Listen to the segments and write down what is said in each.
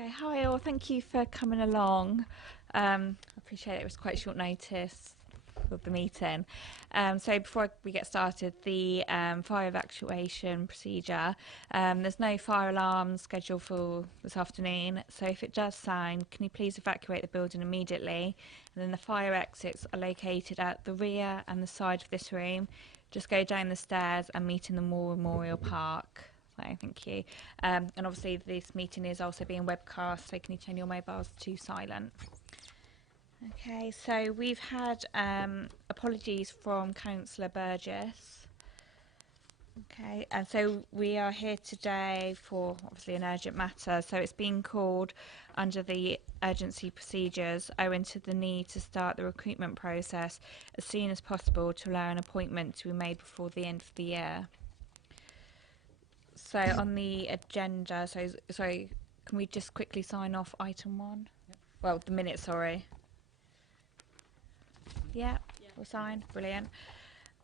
Okay, hi all. Thank you for coming along. I appreciate it was quite short notice of the meeting. So before we get started, the fire evacuation procedure, there's no fire alarms scheduled for this afternoon. So if it does sound, can you please evacuate the building immediately? And then the fire exits are located at the rear and the side of this room. Just go down the stairs and meet in the Moore Memorial Park. So thank you. And obviously this meeting is also being webcast, so can you turn your mobiles to silent? Okay, so we've had apologies from Councillor Burgess. Okay, and so we are here today for obviously an urgent matter. So it's been called under the urgency procedures owing to the need to start the recruitment process as soon as possible to allow an appointment to be made before the end of the year. So on the agenda, so can we just quickly sign off item 1? Yep. Well, the minutes, sorry. Yeah, we'll sign. Brilliant.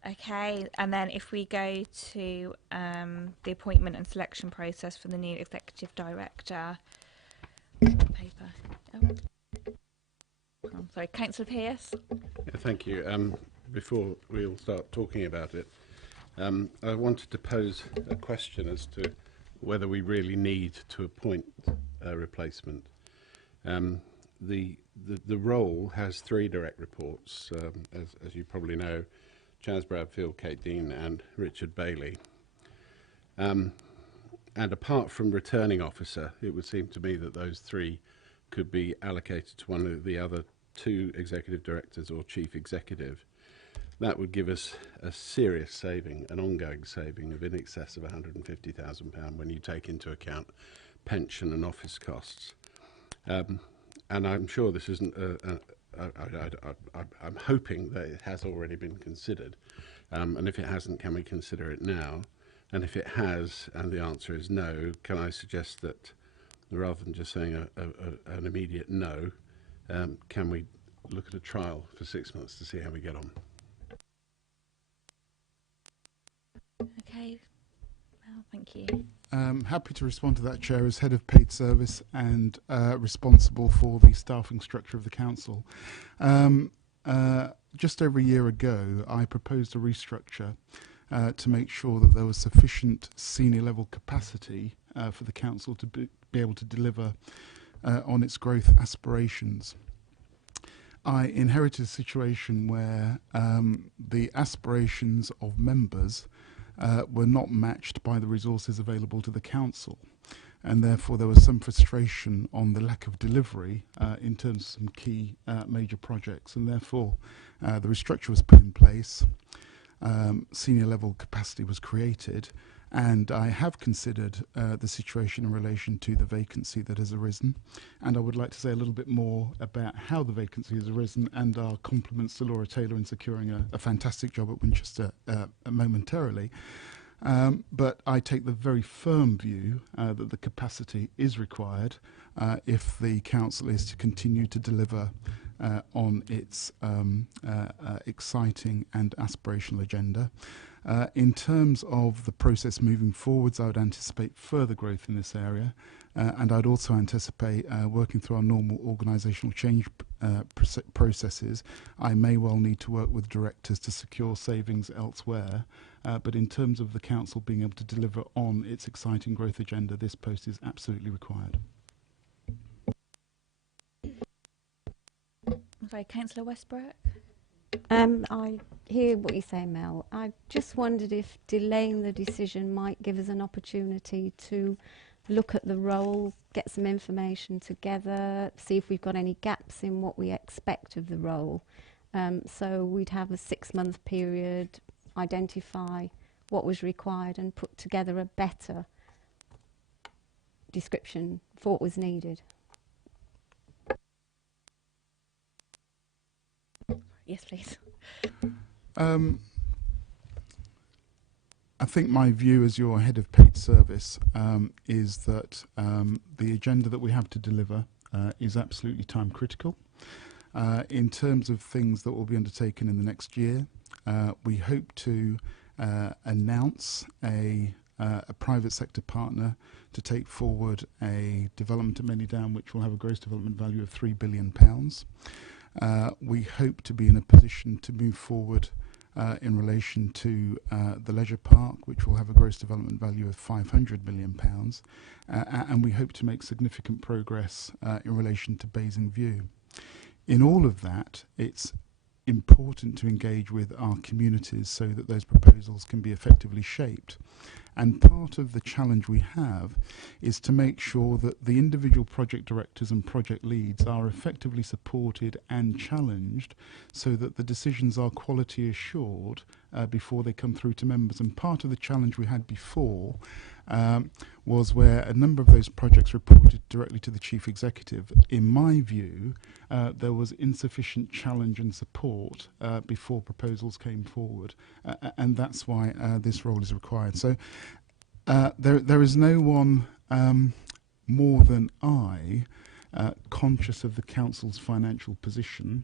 Okay, and then if we go to the appointment and selection process for the new executive director. Paper. Oh, sorry, Councillor Pearce. Yeah, thank you. Before we all start talking about it, I wanted to pose a question as to whether we really need to appoint a replacement. The role has 3 direct reports, as you probably know: Chaz Bradfield, Kate Dean and Richard Bailey. And apart from returning officer, it would seem to me that those 3 could be allocated to one of the other 2 executive directors or chief executive. That would give us a serious saving, an ongoing saving of in excess of £150,000 when you take into account pension and office costs. And I'm sure this isn't, I'm hoping that it has already been considered. And if it hasn't, can we consider it now? And if it has, and the answer is no, can I suggest that rather than just saying an immediate no, can we look at a trial for 6 months to see how we get on? Okay, well, thank you. Happy to respond to that, Chair, as Head of Paid Service and responsible for the staffing structure of the Council. Just over a year ago, I proposed a restructure to make sure that there was sufficient senior level capacity for the Council to be able to deliver on its growth aspirations. I inherited a situation where the aspirations of members were not matched by the resources available to the Council, and therefore there was some frustration on the lack of delivery in terms of some key major projects, and therefore the restructure was put in place, senior level capacity was created, and I have considered the situation in relation to the vacancy that has arisen, and I would like to say a little bit more about how the vacancy has arisen and our compliments to Laura Taylor in securing a fantastic job at Winchester momentarily. But I take the very firm view that the capacity is required if the Council is to continue to deliver on its exciting and aspirational agenda. In terms of the process moving forwards, I would anticipate further growth in this area, and I'd also anticipate working through our normal organisational change processes. I may well need to work with directors to secure savings elsewhere, but in terms of the Council being able to deliver on its exciting growth agenda, this post is absolutely required. Sorry, Councillor Westbrook. I hear what you're saying, Mel. I just wondered if delaying the decision might give us an opportunity to look at the role, get some information together, see if we've got any gaps in what we expect of the role. So we'd have a 6-month period, identify what was required and put together a better description for what was needed. Yes, please. I think my view as your Head of Paid Service is that the agenda that we have to deliver is absolutely time critical. In terms of things that will be undertaken in the next year, we hope to announce a a private sector partner to take forward a development at Menny Down which will have a gross development value of £3 billion. We hope to be in a position to move forward in relation to the leisure park, which will have a gross development value of £500 million, and we hope to make significant progress in relation to Basing View. In all of that, it's important to engage with our communities so that those proposals can be effectively shaped. And part of the challenge we have is to make sure that the individual project directors and project leads are effectively supported and challenged so that the decisions are quality assured before they come through to members. And part of the challenge we had before was where a number of those projects reported directly to the chief executive. In my view, there was insufficient challenge and support before proposals came forward, and that's why this role is required. So there is no one more than I conscious of the council's financial position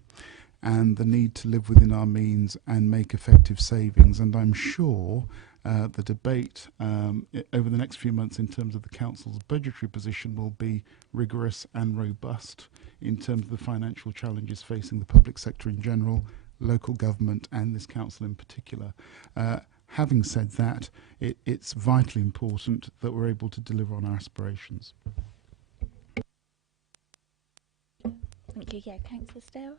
and the need to live within our means and make effective savings. And I'm sure the debate over the next few months in terms of the council's budgetary position will be rigorous and robust in terms of the financial challenges facing the public sector in general, local government and this council in particular. Having said that, it's vitally important that we're able to deliver on our aspirations. Thank you. Yeah, Councillor Still.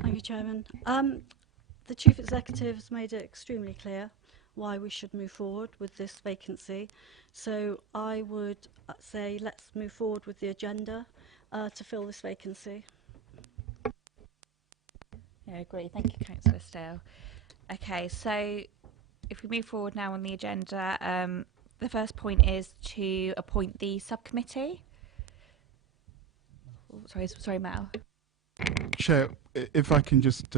Thank you, Chairman. The Chief Executive has made it extremely clear why we should move forward with this vacancy. So I would say let's move forward with the agenda to fill this vacancy. Yeah, I agree. Thank you, Councillor Still. Okay, so if we move forward now on the agenda, the first point is to appoint the subcommittee. Oh, sorry, Mel. Chair, if I can just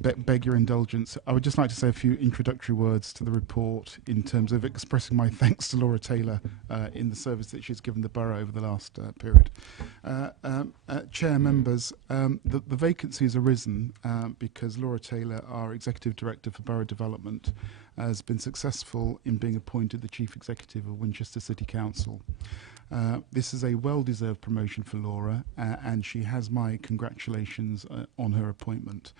beg your indulgence, I would just like to say a few introductory words to the report in terms of expressing my thanks to Laura Taylor in the service that she's given the borough over the last period. Chair, members, the vacancy has arisen because Laura Taylor, our Executive Director for Borough Development, has been successful in being appointed the Chief Executive of Winchester City Council. This is a well-deserved promotion for Laura, and she has my congratulations on her appointment.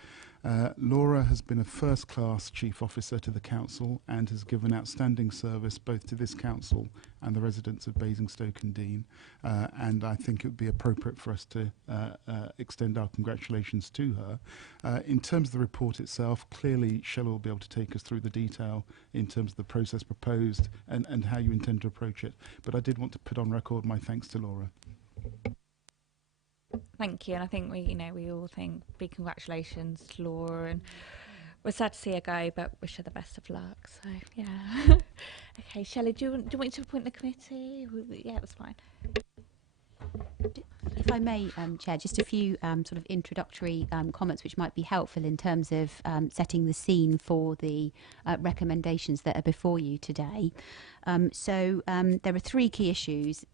Laura has been a first-class chief officer to the council and has given outstanding service both to this council and the residents of Basingstoke and Dean, and I think it would be appropriate for us to extend our congratulations to her. In terms of the report itself, clearly Shella will be able to take us through the detail in terms of the process proposed and how you intend to approach it, but I did want to put on record my thanks to Laura. Thank you, and I think we all think big congratulations to Laura, and we're sad to see her go, but wish her the best of luck. So yeah. Okay, Shelley, do you want me to appoint the committee? Yeah, that's fine. If I may, Chair, just a few sort of introductory comments which might be helpful in terms of setting the scene for the recommendations that are before you today. So there are three key issues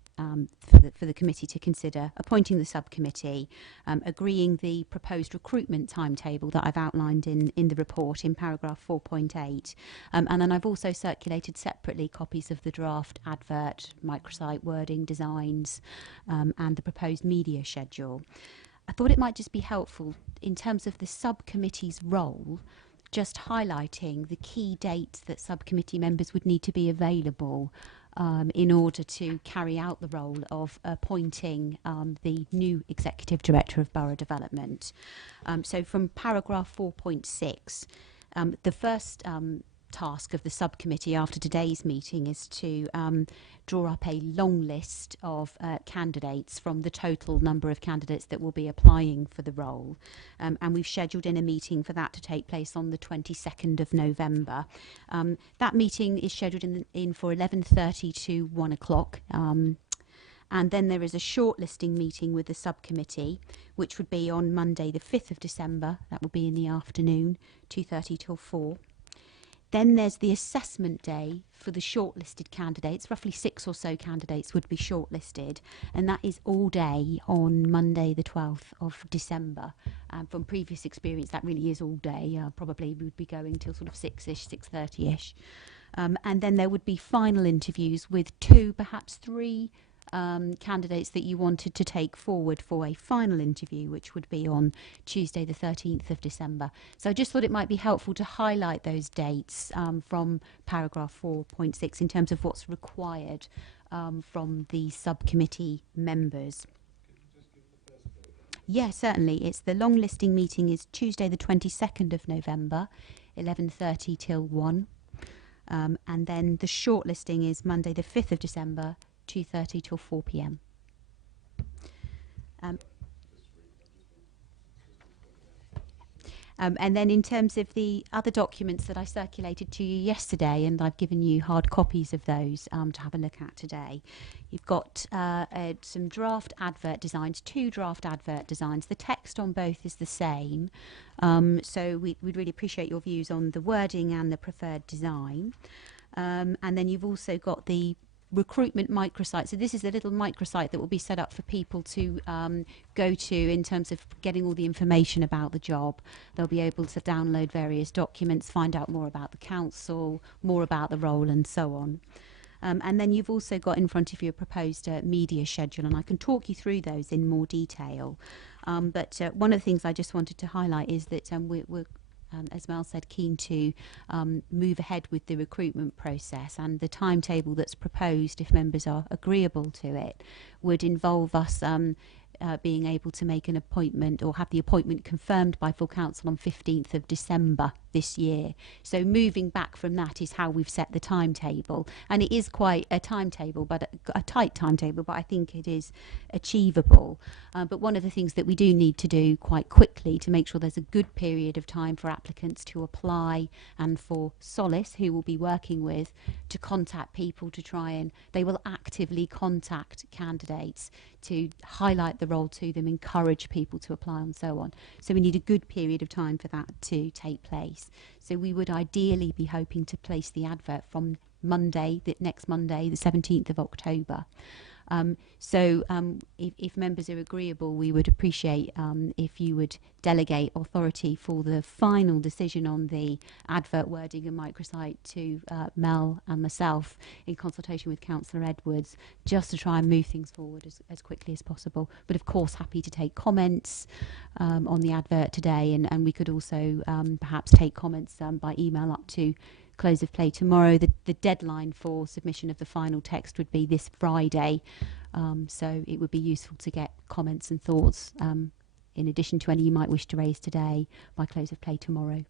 for the committee to consider: appointing the subcommittee, agreeing the proposed recruitment timetable that I've outlined in the report in paragraph 4.8, and then I've also circulated separately copies of the draft advert, microsite wording designs, and the proposed media schedule. I thought it might just be helpful in terms of the subcommittee's role, just highlighting the key dates that subcommittee members would need to be available in order to carry out the role of appointing the new Executive Director of Borough Development. So from paragraph 4.6, the first task of the subcommittee after today's meeting is to draw up a long list of candidates from the total number of candidates that will be applying for the role, and we've scheduled in a meeting for that to take place on the 22nd of November. That meeting is scheduled in for 11:30 to 1 o'clock, and then there is a shortlisting meeting with the subcommittee, which would be on Monday the 5th of December. That would be in the afternoon, 2:30 till 4. Then there's the assessment day for the shortlisted candidates. Roughly 6 or so candidates would be shortlisted, and that is all day on Monday the 12th of December. From previous experience, that really is all day. Probably we would be going till sort of 6-ish, 6:30-ish. And then there would be final interviews with 2, perhaps 3 candidates that you wanted to take forward for a final interview, which would be on Tuesday the 13th of December. So I just thought it might be helpful to highlight those dates from paragraph 4.6 in terms of what's required from the subcommittee members. Yes, certainly. It's the long listing meeting is Tuesday the 22nd of November, 11:30 till 1. And then the shortlisting is Monday the 5th of December, 2:30 till 4 p.m. And then in terms of the other documents that I circulated to you yesterday, and I've given you hard copies of those to have a look at today, you've got some draft advert designs, 2 draft advert designs. The text on both is the same, so we'd really appreciate your views on the wording and the preferred design. And then you've also got the recruitment microsite. So this is a little microsite that will be set up for people to go to in terms of getting all the information about the job. They'll be able to download various documents, find out more about the council, more about the role, and so on. And then you've also got in front of you a proposed media schedule, and I can talk you through those in more detail. But one of the things I just wanted to highlight is that we're as Mel said, keen to move ahead with the recruitment process, and the timetable that's proposed, if members are agreeable to it, would involve us being able to make an appointment or have the appointment confirmed by full council on 15th of December this year. So moving back from that is how we've set the timetable, and it is quite a timetable, but a tight timetable, but I think it is achievable. But one of the things that we do need to do quite quickly to make sure there's a good period of time for applicants to apply, and for Solace, who we'll be working with, to contact people to try and, they will actively contact candidates to highlight the role to them, encourage people to apply, and so on. So we need a good period of time for that to take place. So we would ideally be hoping to place the advert from Monday, next Monday, the 17th of October. If members are agreeable, we would appreciate if you would delegate authority for the final decision on the advert wording and microsite to Mel and myself in consultation with Councillor Edwards, just to try and move things forward as quickly as possible. But of course, happy to take comments on the advert today, and we could also perhaps take comments by email up to close of play tomorrow. The deadline for submission of the final text would be this Friday, so it would be useful to get comments and thoughts in addition to any you might wish to raise today by close of play tomorrow.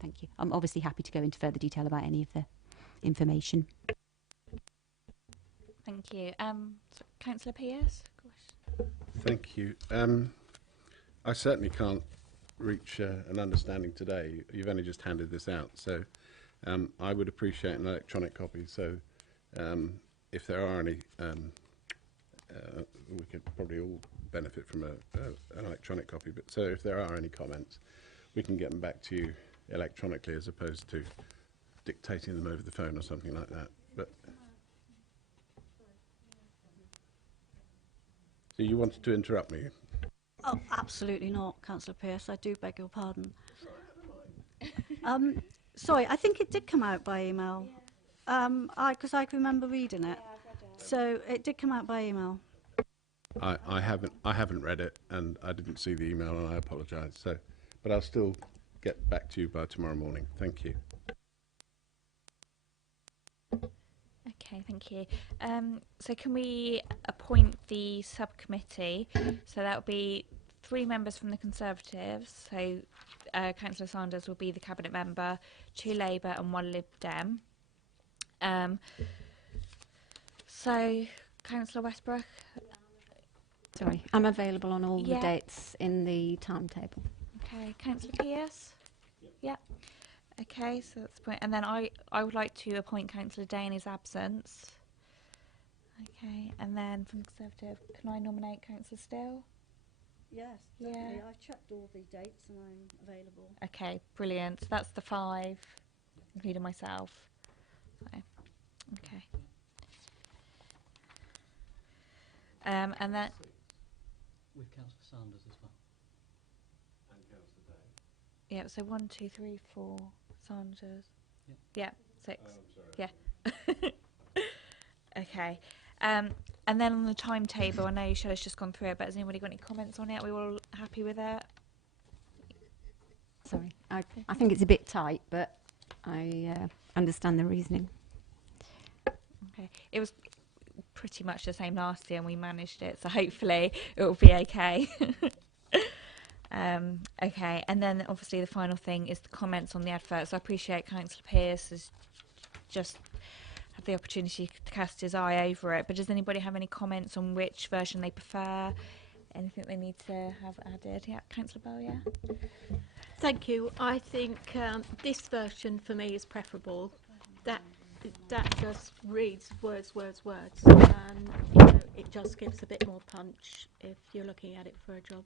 Thank you. I'm obviously happy to go into further detail about any of the information. Thank you. Councillor Pierce? Thank you. I certainly can't reach an understanding today. You've only just handed this out, so I would appreciate an electronic copy. So if there are any, we could probably all benefit from an electronic copy. But so if there are any comments, we can get them back to you electronically as opposed to dictating them over the phone or something like that. But so you wanted to interrupt me? Oh, absolutely not, Councillor Pearce. I do beg your pardon. Sorry, I think it did come out by email. Because I can remember reading it. So it did come out by email. I haven't read it, and I didn't see the email, and I apologise. So, but I'll still get back to you by tomorrow morning. Thank you. Okay, thank you. So can we appoint the subcommittee? So that will be 3 members from the Conservatives. So Councillor Sanders will be the cabinet member, 2 Labour and 1 Lib Dem. So Councillor Westbrook? Sorry, I'm available on all the dates in the timetable. Okay, Councillor Pierce? Yeah. Okay, so that's the point. And then I would like to appoint Councillor Day in his absence. Okay, and then from Conservative, can I nominate Councillor Still? Yes, definitely. Yeah. I've checked all the dates and I'm available. Okay, brilliant. So that's the 5, including myself. So, okay. And then with Councillor Sanders as well. And Councillor Day. yeah, so 1, 2, 3, 4 Sanders. Yep. Yeah. 6. Yeah. Okay. And then on the timetable, I know Shelley's just gone through it, but has anybody got any comments on it? Are we all happy with it? Sorry, I think it's a bit tight, but I understand the reasoning. Okay. It was pretty much the same last year and we managed it, so hopefully it will be okay. Okay, and then obviously the final thing is the comments on the advert. So I appreciate Councillor Pearce has just had the opportunity to cast his eye over it, but does anybody have any comments on which version they prefer? Anything they need to have added? Yeah, Councillor Bell, yeah? Thank you. I think this version for me is preferable. That just reads words, and you know, it just gives a bit more punch if you're looking at it for a job.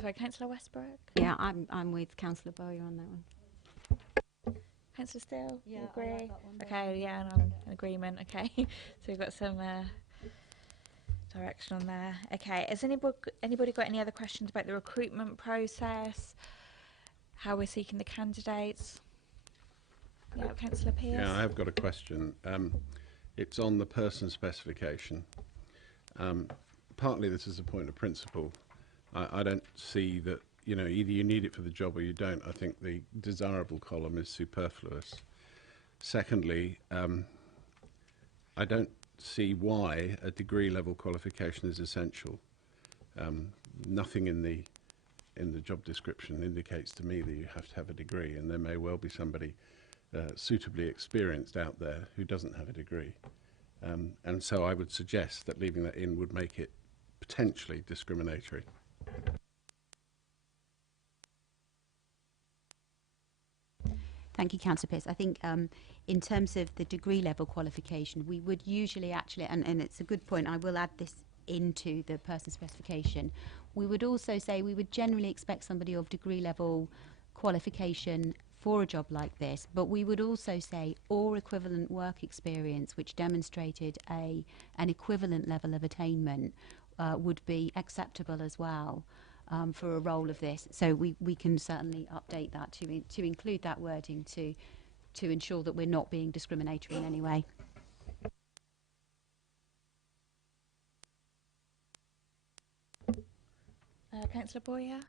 Sorry, Councillor Westbrook? Yeah, I'm with Councillor Bowyer on that one. Councillor Steele? Yeah, You I agree? like that one Okay, yeah, and I'm in agreement. Okay, so we've got some direction on there. Okay, has anybody got any other questions about the recruitment process? How we're seeking the candidates? Yeah, Councillor Pearce? Yeah, I have got a question. It's on the person specification. Partly this is a point of principle. I don't see that, you know, either you need it for the job or you don't. I think the desirable column is superfluous. Secondly, I don't see why a degree level qualification is essential. Nothing in the job description indicates to me that you have to have a degree, and there may well be somebody suitably experienced out there who doesn't have a degree. And so I would suggest that leaving that in would make it potentially discriminatory. Thank you, Councillor Pearce. I think in terms of the degree level qualification, we would usually actually, and it's a good point, I will add this into the person specification, we would also say we would generally expect somebody of degree level qualification for a job like this, but we would also say or equivalent work experience which demonstrated an equivalent level of attainment would be acceptable as well. For a role of this, so we can certainly update that to include that wording to ensure that we're not being discriminatory in any way. Councillor Boyer?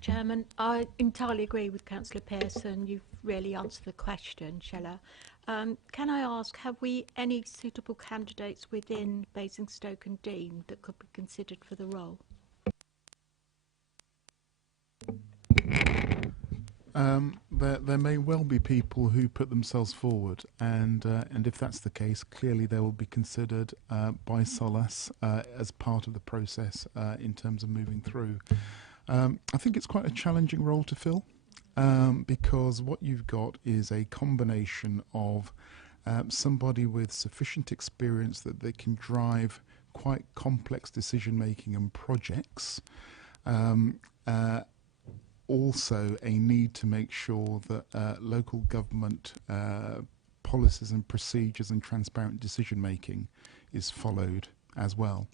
Chairman, I entirely agree with Councillor Pearson. You've really answered the question, Shella. Can I ask, have we any suitable candidates within Basingstoke and Dean that could be considered for the role? There may well be people who put themselves forward, and if that's the case, clearly they will be considered by Solace as part of the process in terms of moving through. I think it's quite a challenging role to fill because what you've got is a combination of somebody with sufficient experience that they can drive quite complex decision making and projects. Also a need to make sure that local government policies and procedures and transparent decision making is followed as well.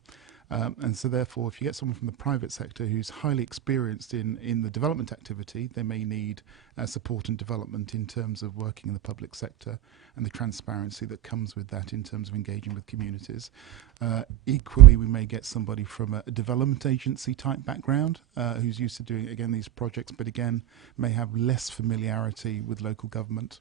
And so therefore, if you get someone from the private sector who's highly experienced in the development activity, they may need support and development in terms of working in the public sector and the transparency that comes with that in terms of engaging with communities. Equally, we may get somebody from a development agency type background who's used to doing, again, these projects, but again, may have less familiarity with local government.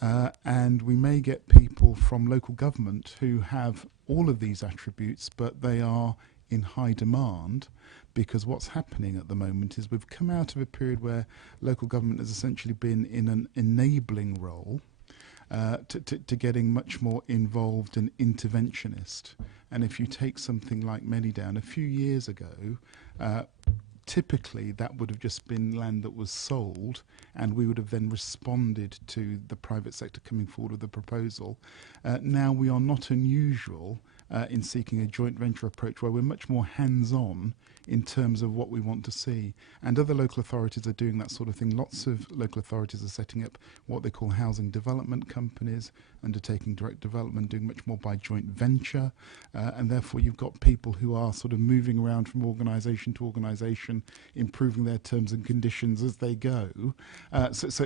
And we may get people from local government who have all of these attributes, but they are in high demand because what's happening at the moment is we've come out of a period where local government has essentially been in an enabling role to getting much more involved and interventionist. And if you take something like Medidown a few years ago, typically that would have just been land that was sold, and we would have then responded to the private sector coming forward with a proposal. Now we are not unusual in seeking a joint venture approach where we're much more hands-on in terms of what we want to see. And other local authorities are doing that sort of thing. Lots of local authorities are setting up what they call housing development companies, undertaking direct development, doing much more by joint venture. And therefore you've got people who are sort of moving around from organisation to organisation, improving their terms and conditions as they go. So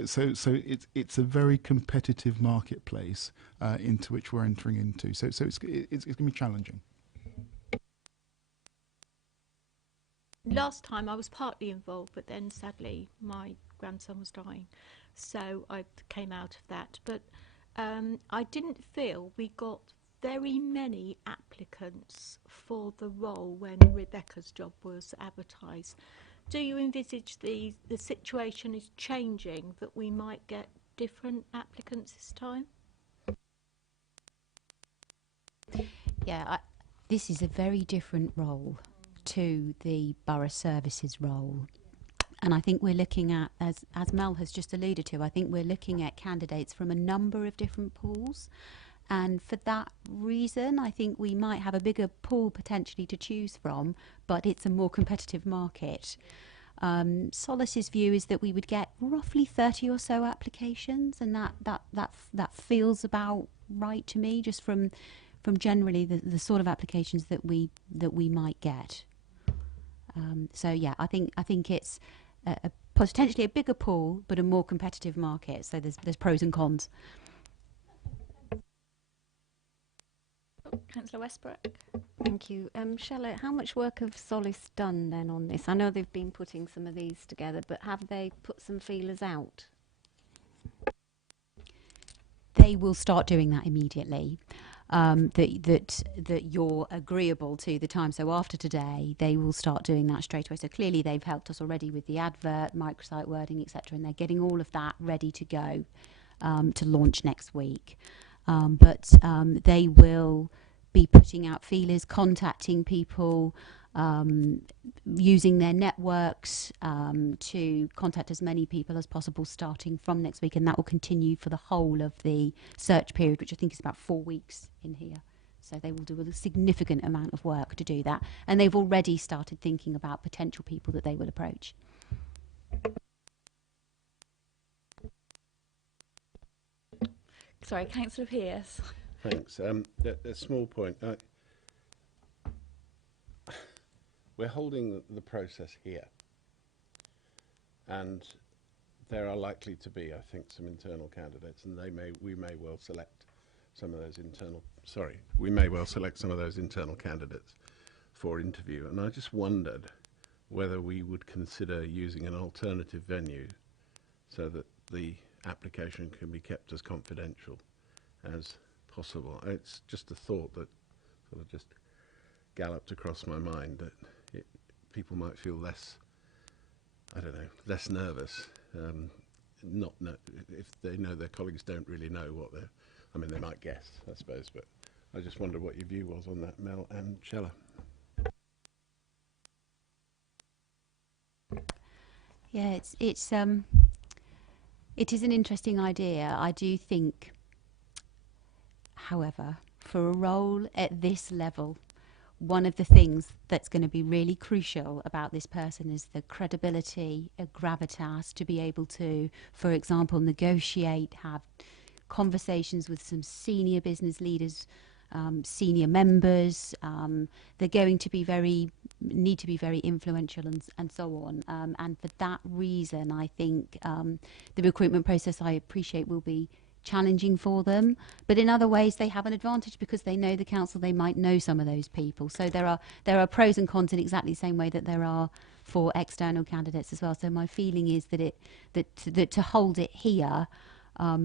it's a very competitive marketplace into which we're entering into. So it's going to be challenging. Last time I was partly involved, but then sadly my grandson was dying, so I came out of that. But I didn't feel we got very many applicants for the role when Rebecca's job was advertised. Do you envisage the situation is changing, that we might get different applicants this time? Yeah, this is a very different role to the borough services role. And I think we're looking at, as Mel has just alluded to, I think we're looking at candidates from a number of different pools. And for that reason, I think we might have a bigger pool potentially to choose from, but it's a more competitive market. Solace's view is that we would get roughly 30 or so applications, and that feels about right to me, just from generally the sort of applications that we might get. So yeah, I think it's a potentially a bigger pool, but a more competitive market. So there's pros and cons. Councillor Westbrook. Thank you. Charlotte, how much work have Solace done then on this? I know they've been putting some of these together, but have they put some feelers out? They will start doing that immediately. That you're agreeable to the time. So after today, they will start doing that straight away. So clearly they've helped us already with the advert, microsite wording, etc., and they're getting all of that ready to go to launch next week. But they will be putting out feelers, contacting people, using their networks to contact as many people as possible starting from next week, and that will continue for the whole of the search period, which I think is about 4 weeks in here. So they will do a significant amount of work to do that, and they've already started thinking about potential people that they will approach. Sorry, Councillor Pearce. Thanks. A small point. We're holding the process here, and there are likely to be, I think, some internal candidates, and we may well select some of those internal. We may well select some of those internal candidates for interview. And I just wondered whether we would consider using an alternative venue so that the application can be kept as confidential as possible. It's just a thought that sort of just galloped across my mind, that people might feel less, I don't know, less nervous, if they know their colleagues don't really know what they're, I mean, they might guess, I suppose, but I just wondered what your view was on that, Mel and Shella. Yeah, it is an interesting idea. I do think, however, for a role at this level, one of the things that's going to be really crucial about this person is the credibility, a gravitas to be able to, for example, negotiate, have conversations with some senior business leaders, senior members. They're going to be need to be very influential and so on. And for that reason, I think the recruitment process, I appreciate, will be challenging for them, but in other ways they have an advantage because they know the council, they might know some of those people. So there are pros and cons in exactly the same way that there are for external candidates as well. So my feeling is that to hold it here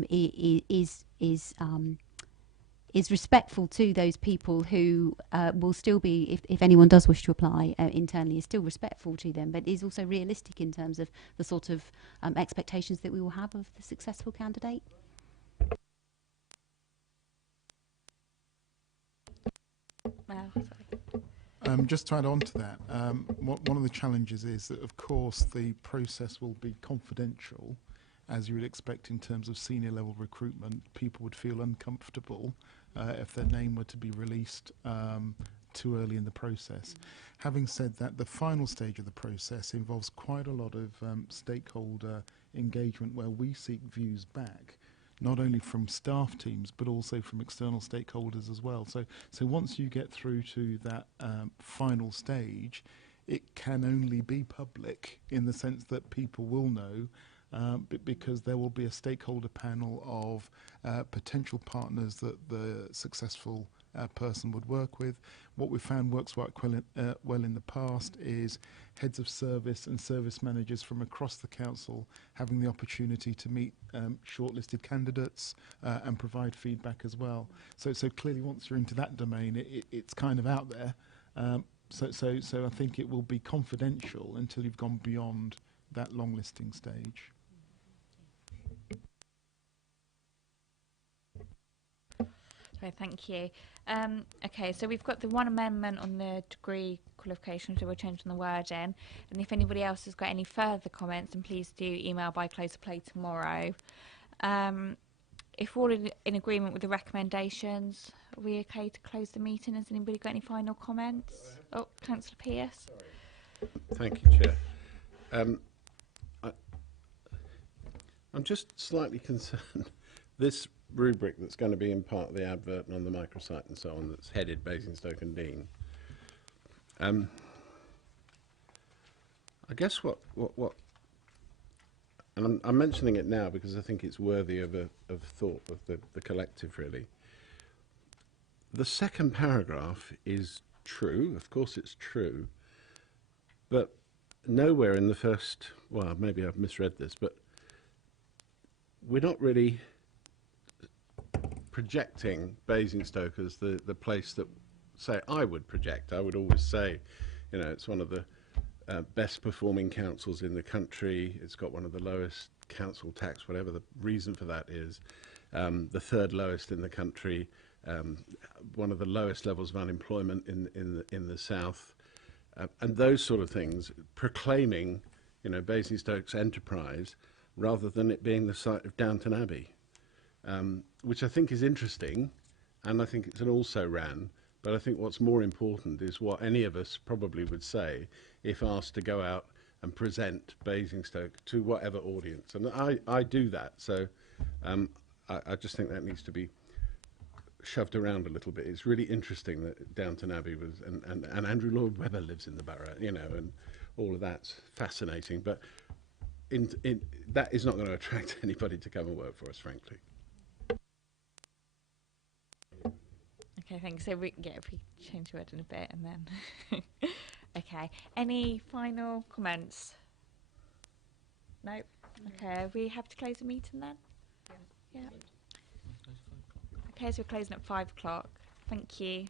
is respectful to those people who will still be, if anyone does wish to apply internally, is still respectful to them, but is also realistic in terms of the sort of expectations that we will have of the successful candidate. Just to add on to that, one of the challenges is that, of course, the process will be confidential, as you would expect in terms of senior level recruitment. People would feel uncomfortable if their name were to be released too early in the process. Having said that, the final stage of the process involves quite a lot of stakeholder engagement where we seek views back, not only from staff teams but also from external stakeholders as well. So once you get through to that final stage, it can only be public in the sense that people will know, because there will be a stakeholder panel of potential partners that the successful person would work with. What we found works quite well in the past is heads of service and service managers from across the council having the opportunity to meet shortlisted candidates and provide feedback as well. So clearly once you're into that domain, it's kind of out there. So I think it will be confidential until you've gone beyond that long listing stage. So thank you. Okay, so we've got the one amendment on the degree qualification, so we're changing the wording. And if anybody else has got any further comments, then please do email by close of play tomorrow. If we're all in agreement with the recommendations, are we okay to close the meeting? Has anybody got any final comments? Oh, Councillor Pearce. Thank you, Chair. I'm just slightly concerned. This rubric that's going to be in part of the advert and on the microsite and so on, that's headed Basingstoke and Dean. I guess what and I'm mentioning it now because I think it's worthy of thought of the collective, really. The second paragraph is true, of course it's true, but nowhere in the first, well, maybe I've misread this, but we're not really projecting Basingstoke as the place that, say, I would project. I would always say, you know, it's one of the best performing councils in the country. It's got one of the lowest council tax, whatever the reason for that is, the third lowest in the country, one of the lowest levels of unemployment in the south, and those sort of things, proclaiming, you know, Basingstoke's enterprise rather than it being the site of Downton Abbey. Which I think is interesting, and I think it's an also-ran, but I think what's more important is what any of us probably would say if asked to go out and present Basingstoke to whatever audience. And I do that, so I just think that needs to be shoved around a little bit. It's really interesting that Downton Abbey was, and Andrew Lloyd Webber lives in the borough, you know, and all of that's fascinating, but that is not going to attract anybody to come and work for us, frankly. Okay, thanks. So if we change the word in a bit and then... Okay. Any final comments? No? Okay, we have to close the meeting then? Yeah. Okay, so we're closing at 5 o'clock. Thank you.